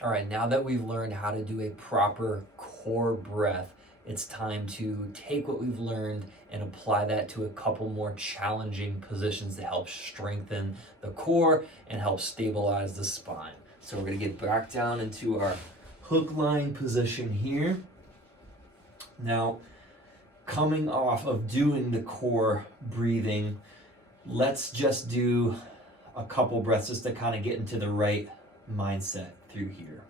All right, now that we've learned how to do a proper core breath, it's time to take what we've learned and apply that to a couple more challenging positions to help strengthen the core and help stabilize the spine. So we're going to get back down into our hook line position here. Now, coming off of doing the core breathing, let's just do a couple breaths just to kind of get into the right mindset through here.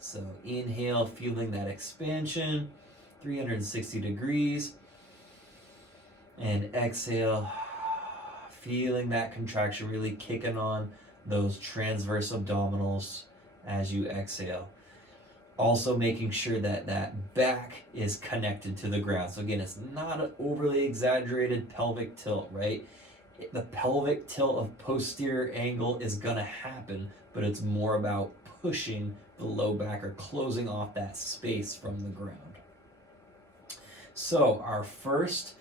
So inhale, feeling that expansion, 360 degrees. And exhale, feeling that contraction really kicking on those transverse abdominals as you exhale. Also making sure that that back is connected to the ground. So again, it's not an overly exaggerated pelvic tilt, right? The pelvic tilt of posterior angle is going to happen, but it's more about pushing the low back or closing off that space from the ground. So our first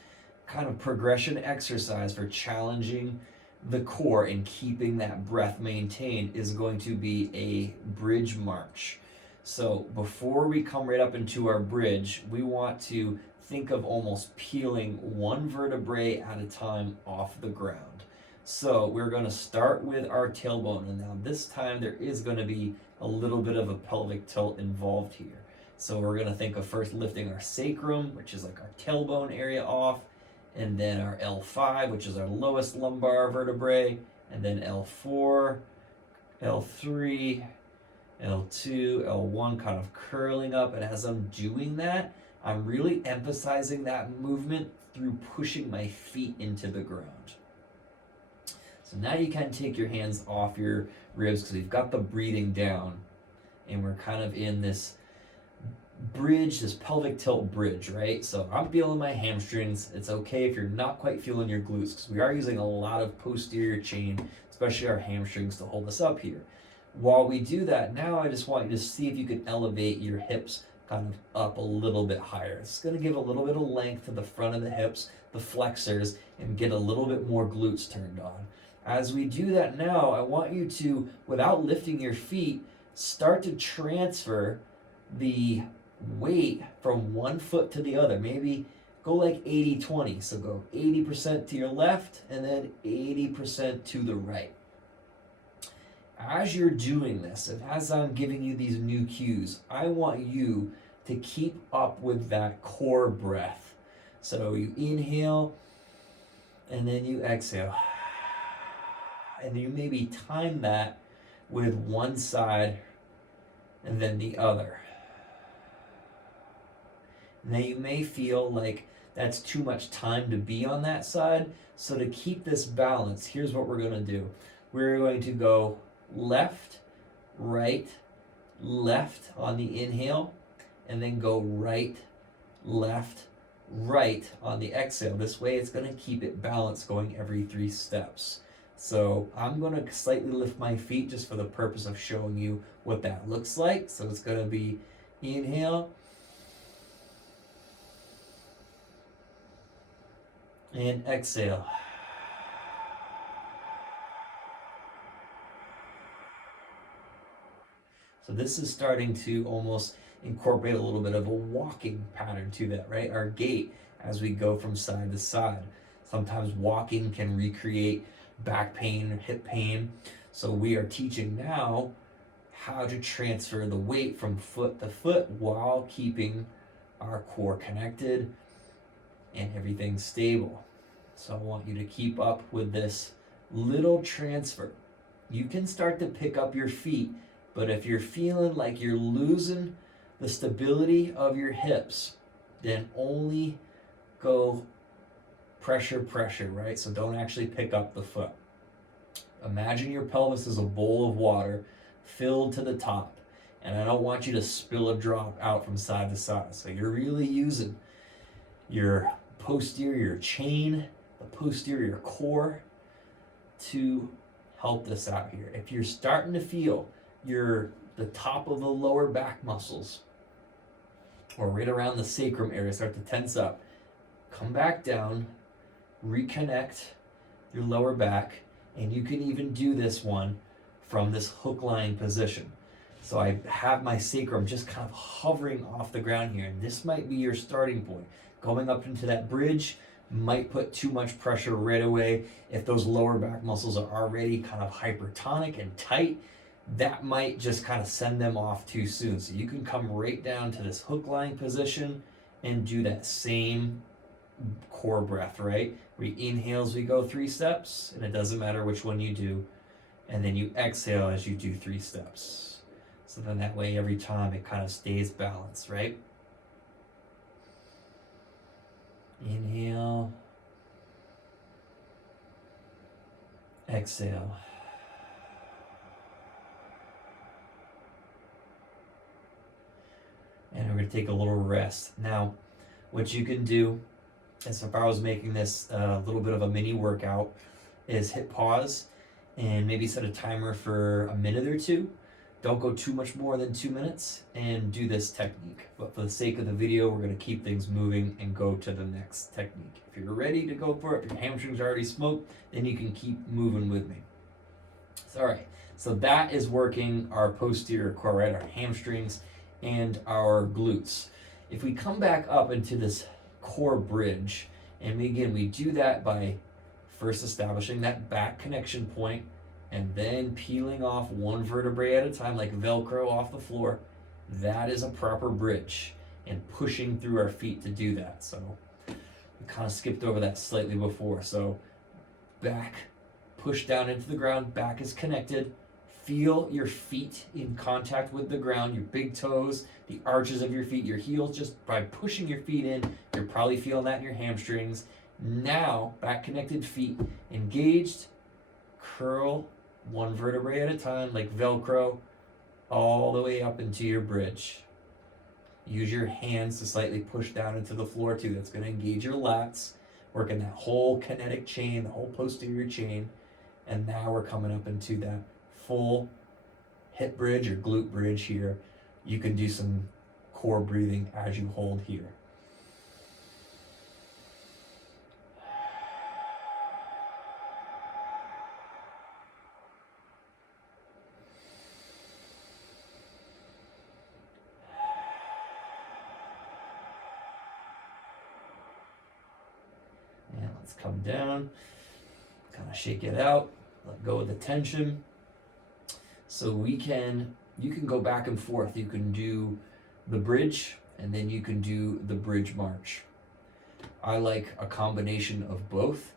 kind of progression exercise for challenging the core and keeping that breath maintained is going to be a bridge march. So before we come right up into our bridge, we want to think of almost peeling one vertebrae at a time off the ground. So we're going to start with our tailbone, and now this time there is going to be a little bit of a pelvic tilt involved here. So we're going to think of first lifting our sacrum, which is like our tailbone area off, and then our L5, which is our lowest lumbar vertebrae, and then L4, L3, L2, L1 kind of curling up. And as I'm doing that, I'm really emphasizing that movement through pushing my feet into the ground. So now you can take your hands off your ribs because we've got the breathing down and we're kind of in this bridge, this pelvic tilt bridge, right? So I'm feeling my hamstrings. It's okay if you're not quite feeling your glutes because we are using a lot of posterior chain, especially our hamstrings, to hold us up here. While we do that, now I just want you to see if you can elevate your hips kind of up a little bit higher. It's going to give a little bit of length to the front of the hips, the flexors, and get a little bit more glutes turned on. As we do that now, I want you to, without lifting your feet, start to transfer the weight from one foot to the other. Maybe go like 80-20. So go 80% to your left and then 80% to the right. As you're doing this, and as I'm giving you these new cues, I want you to keep up with that core breath. So you inhale, and then you exhale. And you maybe time that with one side and then the other. Now you may feel like that's too much time to be on that side. So to keep this balance, here's what we're going to do. We're going to go left, right, left on the inhale, and then go right, left, right on the exhale. This way it's going to keep it balanced going every 3 steps. So I'm going to slightly lift my feet just for the purpose of showing you what that looks like. So it's going to be inhale, and exhale. So this is starting to almost incorporate a little bit of a walking pattern to that, right? Our gait as we go from side to side. Sometimes walking can recreate back pain or hip pain. So we are teaching now how to transfer the weight from foot to foot while keeping our core connected and everything stable. So I want you to keep up with this little transfer. You can start to pick up your feet, but if you're feeling like you're losing the stability of your hips, then only go pressure, right? So don't actually pick up the foot. Imagine your pelvis is a bowl of water filled to the top, and I don't want you to spill a drop out from side to side. So you're really using your posterior chain, the posterior core, to help this out here. If you're starting to feel the top of the lower back muscles or right around the sacrum area start to tense up, come back down, reconnect your lower back, and you can even do this one from this hook line position. So I have my sacrum just kind of hovering off the ground here. And this might be your starting point. Going up into that bridge might put too much pressure right away. If those lower back muscles are already kind of hypertonic and tight, that might just kind of send them off too soon. So you can come right down to this hook lying position and do that same core breath, right? We inhale as we go 3 steps, and it doesn't matter which one you do. And then you exhale as you do 3 steps. So then that way every time it kind of stays balanced, right? Inhale. Exhale. And we're going to take a little rest. Now, what you can do, as if I was making this a little bit of a mini workout, is hit pause and maybe set a timer for a minute or two. Don't go too much more than 2 minutes and do this technique. But for the sake of the video, we're going to keep things moving and go to the next technique. If you're ready to go for it, if your hamstrings are already smoked, then you can keep moving with me. All right, so that is working our posterior core, right? Our hamstrings and our glutes. If we come back up into this core bridge, and we do that by first establishing that back connection point, and then peeling off one vertebrae at a time, like Velcro off the floor. That is a proper bridge, and pushing through our feet to do that. So we kind of skipped over that slightly before. So back, push down into the ground, back is connected. Feel your feet in contact with the ground, your big toes, the arches of your feet, your heels. Just by pushing your feet in, you're probably feeling that in your hamstrings. Now, back connected feet engaged, curl one vertebrae at a time, like Velcro, all the way up into your bridge. Use your hands to slightly push down into the floor too. That's going to engage your lats, working that whole kinetic chain, the whole posterior chain. And now we're coming up into that full hip bridge or glute bridge here. You can do some core breathing as you hold here. And let's come down, kind of shake it out, let go of the tension. So you can go back and forth. You can do the bridge, and then you can do the bridge march. I like a combination of both.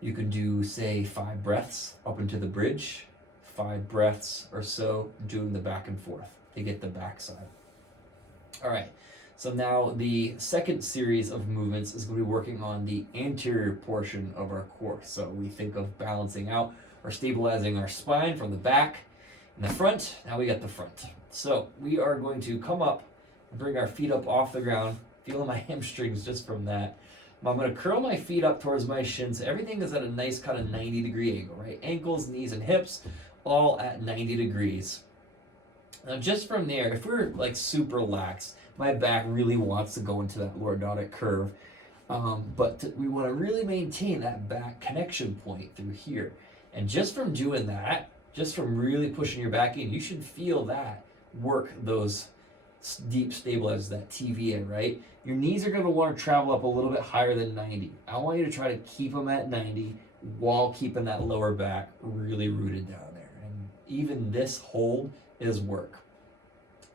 You can do, say, 5 breaths up into the bridge, 5 breaths or so doing the back and forth to get the backside. All right, so now the second series of movements is going to be working on the anterior portion of our core. So we think of balancing out or stabilizing our spine from the back and the front. Now we got the front. So we are going to come up and bring our feet up off the ground, feeling my hamstrings just from that. I'm going to curl my feet up towards my shins. Everything is at a nice kind of 90-degree angle, right? Ankles, knees, and hips all at 90 degrees. Now just from there, if we're like super lax, my back really wants to go into that lordotic curve. But we want to really maintain that back connection point through here. And just from doing that, just from really pushing your back in, you should feel that work those deep stabilizers, that TVA, right? Your knees are going to want to travel up a little bit higher than 90. I want you to try to keep them at 90 while keeping that lower back really rooted down there. And even this hold is work.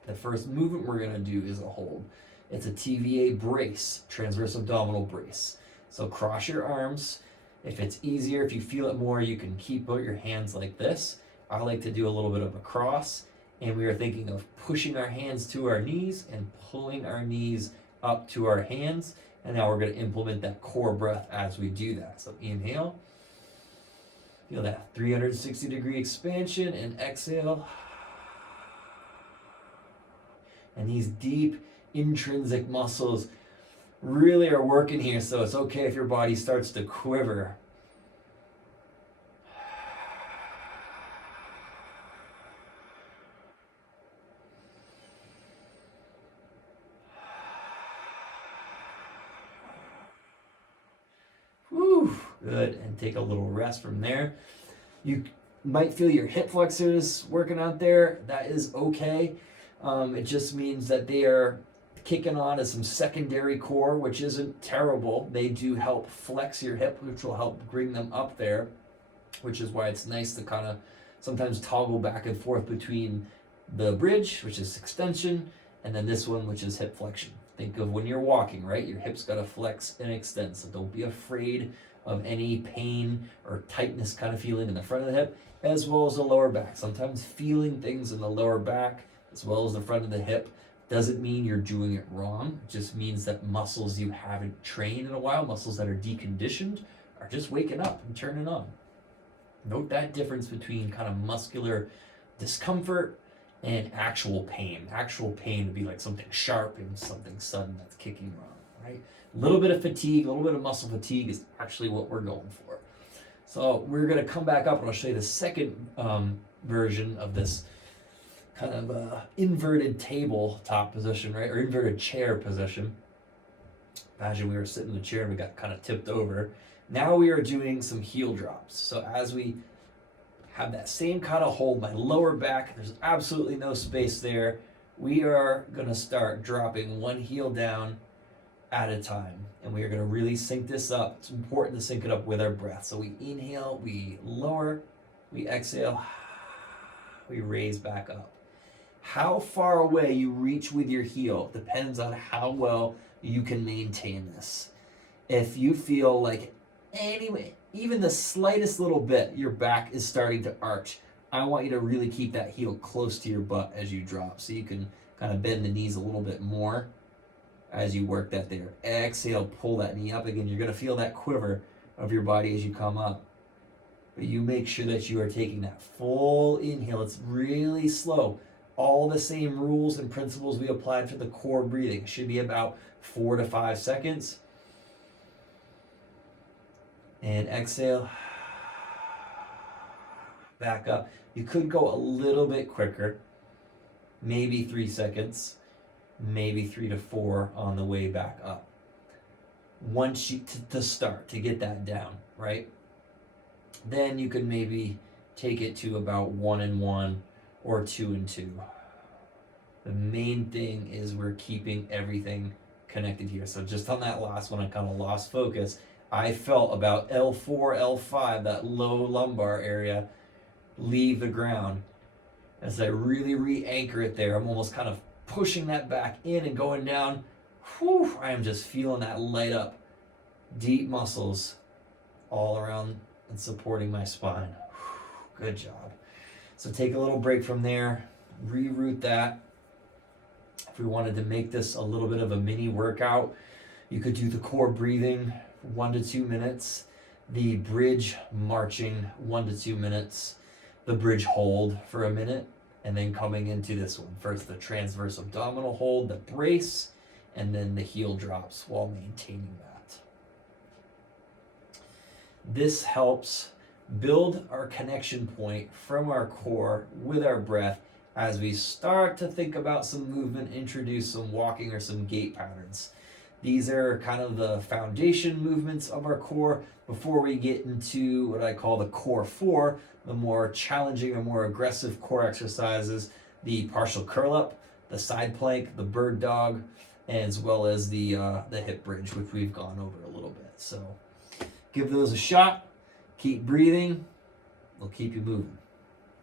The first movement we're going to do is a hold. It's a TVA brace, transverse abdominal brace. So cross your arms. If it's easier, if you feel it more, you can keep out your hands like this. I like to do a little bit of a cross. And we are thinking of pushing our hands to our knees and pulling our knees up to our hands. And now we're going to implement that core breath as we do that. So inhale. Feel that 360-degree expansion, and exhale. And these deep intrinsic muscles really are working here, so it's okay if your body starts to quiver. Whew, good, and take a little rest from there. You might feel your hip flexors working out there. That is okay. It just means that they are kicking on as some secondary core, which isn't terrible. They do help flex your hip, which will help bring them up there, which is why it's nice to kind of sometimes toggle back and forth between the bridge, which is extension, and then this one, which is hip flexion. Think of when you're walking, right? Your hips got to flex and extend. So don't be afraid of any pain or tightness kind of feeling in the front of the hip, as well as the lower back. Sometimes feeling things in the lower back, as well as the front of the hip, doesn't mean you're doing it wrong. It just means that muscles you haven't trained in a while, muscles that are deconditioned, are just waking up and turning on. Note that difference between kind of muscular discomfort and actual pain. Actual pain would be like something sharp and something sudden that's kicking wrong, right? A little bit of fatigue, a little bit of muscle fatigue is actually what we're going for. So we're going to come back up and I'll show you the second version of this kind of inverted tabletop position, right? Or inverted chair position. Imagine we were sitting in the chair and we got kind of tipped over. Now we are doing some heel drops. So as we have that same kind of hold, my lower back, there's absolutely no space there. We are going to start dropping one heel down at a time. And we are going to really sync this up. It's important to sync it up with our breath. So we inhale, we lower, we exhale, we raise back up. How far away you reach with your heel depends on how well you can maintain this. If you feel like even the slightest little bit, your back is starting to arch, I want you to really keep that heel close to your butt as you drop, so you can kind of bend the knees a little bit more as you work that there. Exhale, pull that knee up again. You're going to feel that quiver of your body as you come up. But you make sure that you are taking that full inhale. It's really slow. All the same rules and principles we applied for the core breathing. It should be about 4 to 5 seconds. And exhale. Back up. You could go a little bit quicker. Maybe 3 seconds. Maybe 3 to 4 on the way back up. Once you, to start, to get that down, right? Then you could maybe take it to about 1 and 1 or 2 and 2. The main thing is we're keeping everything connected here. So just on that last one, I kind of lost focus. I felt about L4, L5, that low lumbar area, leave the ground. As I really re-anchor it there, I'm almost kind of pushing that back in and going down. Whew, I am just feeling that light up. Deep muscles all around and supporting my spine. Whew, good job. So take a little break from there, reroute that. If we wanted to make this a little bit of a mini workout, you could do the core breathing 1 to 2 minutes, the bridge marching 1 to 2 minutes, the bridge hold for a minute, and then coming into this one. First the transverse abdominal hold, the brace, and then the heel drops while maintaining that. This helps build our connection point from our core with our breath as we start to think about some movement, introduce some walking or some gait patterns. These are kind of the foundation movements of our core before we get into what I call the core 4, the more challenging or more aggressive core exercises, the partial curl up, the side plank, the bird dog, as well as the hip bridge, which we've gone over a little bit. So give those a shot, keep breathing, they'll keep you moving.